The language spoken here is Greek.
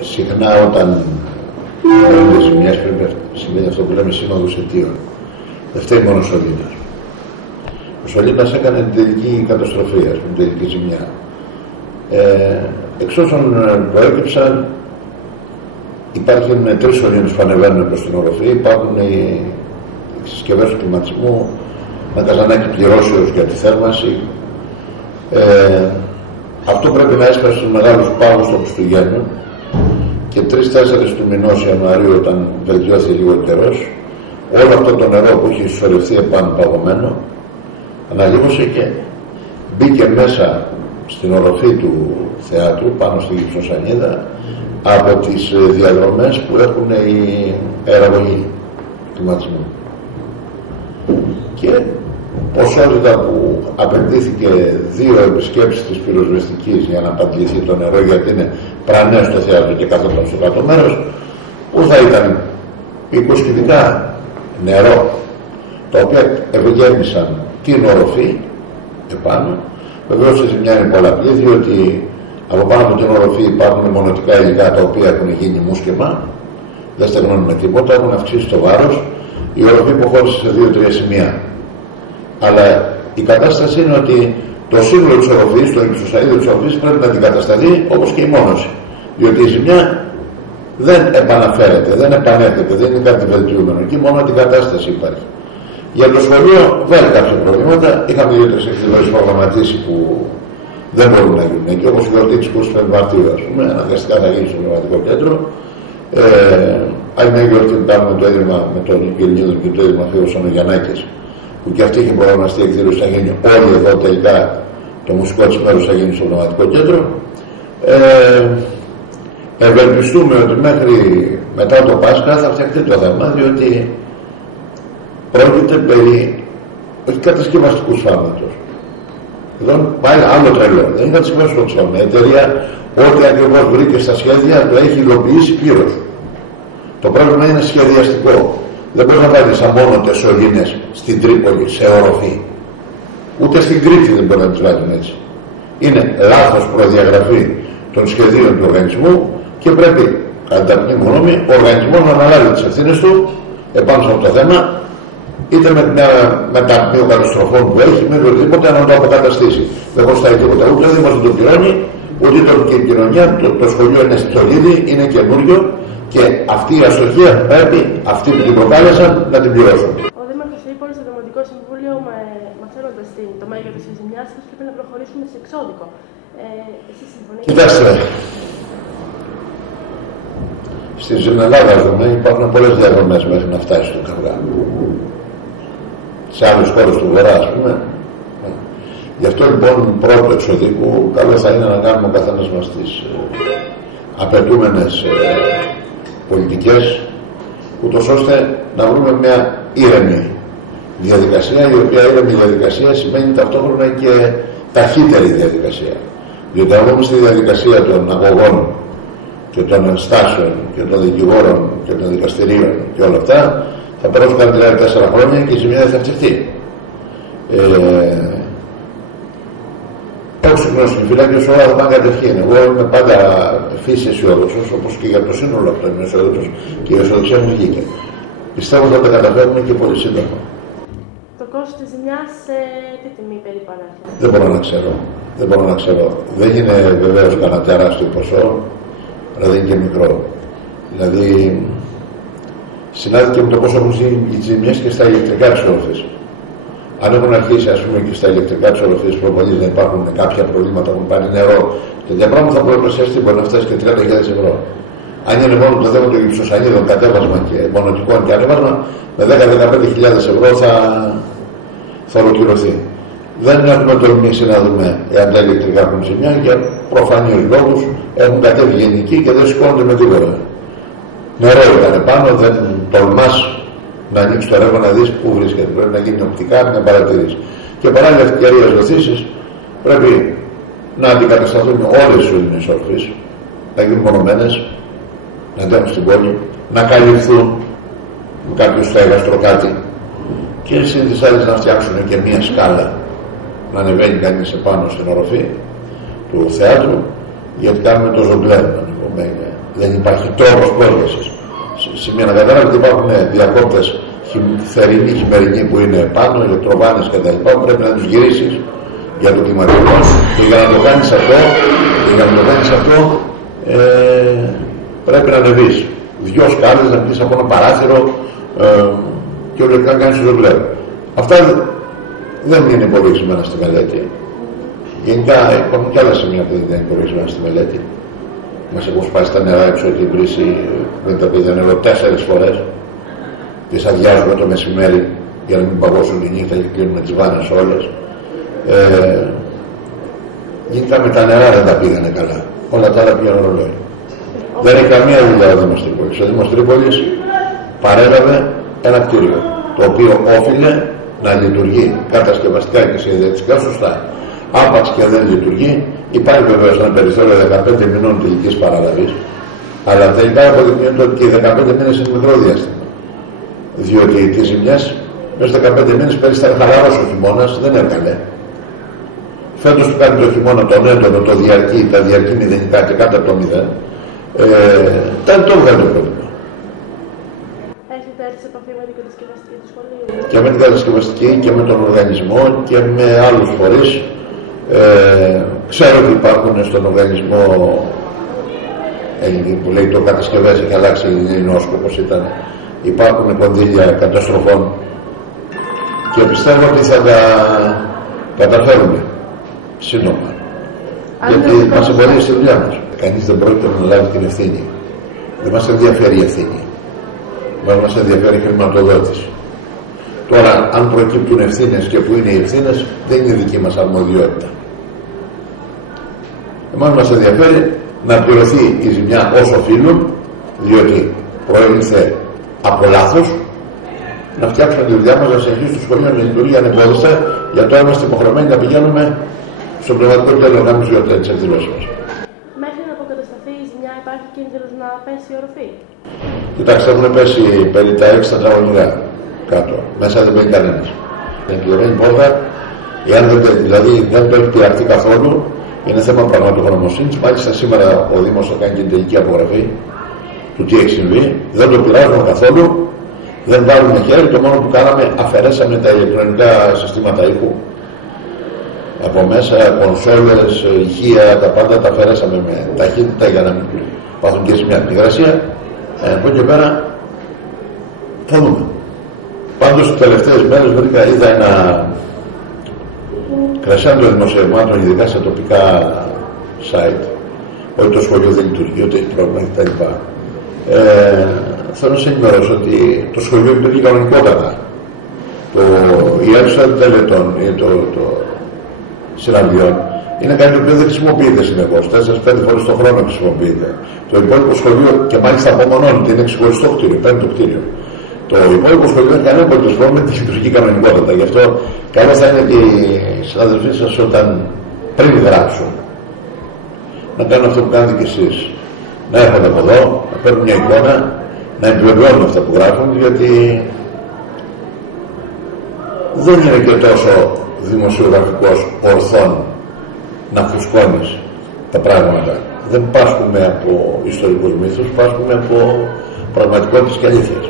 Συχνά όταν γίνονται ζημιές πρέπει να συμβαίνει αυτό που λέμε σύνοδος αιτίων. Δεν φταίει μόνο ο Σωλήνας. Ο Σωλήνας έκανε την τελική καταστροφή, την τελική ζημιά. Εξ όσων προέκυψαν, υπάρχουν 3 σωλήνες που ανεβαίνουν προς την Οροφη, υπάρχουν οι συσκευές του κλιματισμού, με καζανάκι πληρώσεως για τη θέρμανση. Αυτό πρέπει να έσπασε στους μεγάλους πάγους των Χριστουγέννων και 3-4 του μηνός Ιανουαρίου, όταν βελτιώθηκε λίγο ο καιρός, όλο αυτό το νερό που είχε συσσωρευτεί επάνω παγωμένο αναλύωσε και μπήκε μέσα στην οροφή του θεάτρου, πάνω στη γυψοσανίδα, από τις διαδρομές που έχουν η αεραγωγή κλιματισμού. Και ποσότητα που απαιτήθηκε 2 επισκέψεις της πυροσβεστικής για να απαντηθεί το νερό, γιατί είναι πρανές στο θέατρο και καθόταν στο κάτω μέρος, που θα ήταν 20 κυβικά νερό, τα οποία ευγέννησαν την οροφή επάνω. Βεβαίως η ζημιά είναι πολλαπλή, διότι από πάνω από την οροφή υπάρχουν μονοτικά υλικά τα οποία έχουν γίνει μουσκεμα, δεν στεγνώνουν με τίποτα, έχουν αυξήσει το βάρος. Η οροφή υποχώρησε σε 2-3 σημεία. Αλλά η κατάσταση είναι ότι το σύνολο της οροφής, το υψοσαΐδιο της οροφής πρέπει να αντικατασταθεί, όπως και η μόνωση. Διότι η ζημιά δεν επαναφέρεται, δεν επανέρχεται, δεν είναι κάτι βελτιούμενο. Εκεί μόνο αντικατάσταση υπάρχει. Για το σχολείο βάλει κάποια προβλήματα. Είχαμε 2-3 εκδηλώσεις προγραμματίσει που δεν μπορούν να γίνουν εκεί, όπως η γιορτή της 25 Μαρτίου, ας πούμε, αναγκαστικά θα γίνει στο πνευματικό κέντρο. Άλλη μια γιορτή που κάνουμε το Ίδρυμα με τον Κτιριου και το Ίδρυμα Φίλος Γιαννάκης, που και αυτή είχε προγραμματιστεί εκδήλωση, θα γίνει όλοι εδώ τελικά. Το μουσικό της μέρους θα γίνει στο πνευματικό κέντρο. Ευελπιστούμε ότι μέχρι μετά το Πάσχα θα φτιαχτεί το θέμα, διότι πρόκειται περί όχι κατασκευαστικού σφάλματος. Εδώ πάει άλλο τρελό. Δεν είναι κατασκευαστικό σφάλμα. Η εταιρεία ό,τι ακριβώς βρήκε στα σχέδια το έχει υλοποιήσει πλήρως. Το πρόβλημα είναι σχεδιαστικό. Δεν μπορεί να βάλει αμόνοτες σωλήνες στην Τρίπολη, σε Οροφη. Ούτε στην Κρήτη δεν μπορεί να τις βάλουν έτσι. Είναι λάθος προδιαγραφή των σχεδίων του οργανισμού και πρέπει, κατά την γνώμη μου, ο οργανισμός να αναλάβει τις ευθύνες του επάνω σε αυτό το θέμα, είτε με τα καταστροφών που έχει, με οτιδήποτε να το αποκαταστήσει. Δεν κοστάει τίποτα, ούτε ο Δήμος δεν το πληρώνει, ούτε η κοινωνία, το σχολείο είναι στολίδι, είναι καινούριο και αυτή η αστοχία πρέπει αυτοί που την προκάλεσαν να την πληρώσουν. Ο Δήμαρχος Τριπολης στο Δημοτικό Συμβούλιο, μαθαίνοντας το μέγεθος της ζημιάς, πρέπει να προχωρήσουμε σε εξώδικο. Εσείς συμφωνείτε? Κοιτάξτε, στην Ελλάδα ζούμε, υπάρχουν πολλές διαδρομές μέχρι να φτάσει στο καυγά. Σε άλλες χώρες του Βορρά, ας πούμε. Γι' αυτό λοιπόν πρώτο εξωδικού καλό θα είναι να κάνουμε ο καθένας μας τις απαιτούμενες πολιτικές, ούτως ώστε να βρούμε μια ήρεμη διαδικασία, η οποία ήρεμη διαδικασία σημαίνει ταυτόχρονα και ταχύτερη διαδικασία. Διότι αν όμως στη διαδικασία των αγωγών και των ενστάσεων και των δικηγόρων και των δικαστηρίων και όλα αυτά, θα περάσουν κάτι 3-4 χρόνια και η ζημιά δεν θα φτιαχτεί. Έχω συγγνώμη, φυλάκια όλα θα πάνε κατευθείαν. Εγώ είμαι πάντα φύση αισιόδοξος, όπως και για το σύνολο αυτό είμαι αισιόδοξος και η αισιοδοξία μου βγήκε. Πιστεύω ότι θα τα καταφέρουμε και πολύ σύντομα. Το κόστος της ζημιάς τι τιμή περίπου ανάρχεται? Δεν μπορώ να ξέρω. Δεν μπορώ να ξέρω. Δεν είναι βεβαίως κανένα τεράστιο ποσό, αλλά δεν είναι και μικρό. Δηλαδή, συνάδει και με το πόσο έχουν οι ζημιές και στα ηλεκτρικά της οροφής. Αν έχουν αρχίσει, ας πούμε, και στα ηλεκτρικά της οροφής προπολής να υπάρχουν κάποια προβλήματα, έχουν πάρει νερό, τέτοια πράγματα θα πολλαπλασιαστεί, μπορεί να φτάσει και 30.000 ευρώ. Αν είναι μόνο το θέμα των γυψοσανίδων, κατέβασμα και μονοτικών και ανέβασμα, με 10-15.000 ευρώ θα ολοκληρωθεί. Δεν έχουμε τολμήσει να δούμε εάν τα ηλεκτρικά έχουν ζημιά, για προφανείς λόγους έχουν κατέβει γενικοί και δεν σηκώνονται με τίποτα. Νερό ήταν πάνω, δεν τολμάς να ανοίξει το ρεύμα να δεις πού βρίσκεται. Πρέπει να γίνει οπτικά μια παρατήρηση. Και παράλληλα ευκαιρίες δοθήσεις πρέπει να αντικατασταθούν όλες οι σωλήνες οροφής, να γίνουν μονομένες, να αντέχουν στην πόλη, να καλυφθούν με κάποιο στέγαστρο κάτι και συν τις άλλες να φτιάξουν και μια σκάλα να ανεβαίνει κανείς επάνω στην οροφή του θεάτρου, γιατί κάνουμε το ζομπλέν, Δεν υπάρχει τρόπος πρόσβασης. Σημεία να καταλάβετε ότι υπάρχουν διακόπτες θερινοί, χειμερινοί που είναι πάνω, ηλεκτροβάνες κτλ. Πρέπει να τους γυρίσεις για το κλιματικό και για να το κάνεις αυτό, πρέπει να ανεβείς 2 σκάλες, να πεις από ένα παράθυρο και ολικά να κάνεις το δουλεύει. Αυτά δεν είναι υπολογισμένα στη μελέτη. Γενικά υπάρχουν και άλλα σημεία που δεν είναι υπολογισμένα στη μελέτη. Μας έχουν σπάσει τα νερά έξω την βρύση πριν τα πήγα νερό 4 φορές. Τις αδειάζουμε το μεσημέρι για να μην παγώσουν τη νύχτα και κλείνουμε τις βάνες όλες. Γενικά με τα νερά δεν τα πήγανε καλά. Όλα τα άλλα πήγαν ρολόι. Δεν έχει καμία δουλειά ο Δήμος Τρίπολης. Ο Δήμος Τρίπολης παρέλαβε ένα κτίριο το οποίο όφιλε να λειτουργεί κατασκευαστικά και σχεδιαστικά σωστά. Άπαξ και δεν λειτουργεί, υπάρχει βεβαίως ένα περιθώριο 15 μηνών τελικής παραλαβής, αλλά τελικά αποδεικνύεται ότι και οι 15 μήνες είναι μικρό διάστημα. Διότι τις ζημιές μέσα στους 15 μήνες περιστέρι χαλάρωσε ο χειμώνας, δεν έκανε. Φέτος που κάνει το χειμώνα τον έντονο, το διαρκή, τα διαρκή μηδενικά και κάτω από το 0, το βγάλει το πρόβλημα. Έχετε έρθει σε επαφή με την κατασκευαστική του σχολείου? Και με την κατασκευαστική και με τον οργανισμό και με άλλους φορείς. Ξέρω ότι υπάρχουν στον οργανισμό που λέει το κατασκευές, έχει αλλάξει η όπως ήταν. Υπάρχουν κονδύλια καταστροφών και πιστεύω ότι θα τα καταφέρουμε σύντομα. Γιατί μας εμποδίζει στη δουλειά μας. Κανείς δεν πρόκειται να λάβει την ευθύνη. Δεν μας ενδιαφέρει η ευθύνη. Μας ενδιαφέρει η χρηματοδότηση. Τώρα, αν προκύπτουν ευθύνες και που είναι οι ευθύνες, δεν είναι δική μας αρμοδιότητα. Εμάς μας ενδιαφέρει να πληρωθεί η ζημιά όσο οφείλουν, διότι προήλθε από λάθος, να φτιάξουμε τη δουλειά μας, να συνεχίσει το σχολείο να λειτουργεί ανεμπόδιστα, για τώρα είμαστε υποχρεωμένοι να πηγαίνουμε στο πνευματικό τέλος να μην τις εκδηλώσεις μας. Μέχρι να αποκατασταθεί η ζημιά, υπάρχει κίνδυνος να πέσει η οροφή? Κοιτάξτε, έχουν πέσει περί τα 6 τετραγωνικά κάτω. Μέσα δεν μπαίνει κανένας. Την κλειδωμένη πόρτα, εάν δηλαδή δεν το έχει πειραχτεί καθόλου, είναι θέμα πραγματογνωμοσύνης. Μάλιστα σήμερα ο Δήμος θα κάνει την τελική απογραφή του τι έχει συμβεί. Δεν το πειράζουμε καθόλου. Δεν βάλουμε χέρι. Το μόνο που κάναμε, αφαιρέσαμε τα ηλεκτρονικά συστήματα ήχου. Από μέσα, κονσόλες, ηχεία, τα πάντα τα αφαιρέσαμε με ταχύτητα για να μην πάθουν και σε μια υγρασία. Από εκεί πέρα θα δούμε. Πάντως τις τελευταίες μέρες βρήκα, είδα ένα κρασιάντο δημοσιευμάτων, ειδικά σε τοπικά site, ότι το σχολείο δεν λειτουργεί, ότι έχει πρόβλημα κτλ. Θέλω να σε ενημερώσω ότι το σχολείο λειτουργεί κανονικότατα. Η αίθουσα τελετών, το συναντιών, είναι κάτι το οποίο δεν χρησιμοποιείται συνεχώς. 4-5 φορές το χρόνο χρησιμοποιείται. Το υπόλοιπο σχολείο, και μάλιστα απομονώνεται, είναι ξεχωριστό κτίριο, παίρνει το κτίριο. Το υπόλοιπο σχολείο δεν κάνει όποτε με τη λειτουργική κανονικότητα. Γι' αυτό καλό θα είναι και οι συναδελφοί σας όταν πριν γράψουν να κάνουν αυτό που κάνετε κι εσείς. Να έρχονται από εδώ, να παίρνουν μια εικόνα, να επιβεβαιώνουν αυτά που γράφουν, γιατί δεν είναι και τόσο δημοσιογραφικός ορθών να φουσκώνεις τα πράγματα. Δεν πάσχουμε από ιστορικούς μύθους, πάσχουμε από πραγματικότητες και αλήθειες.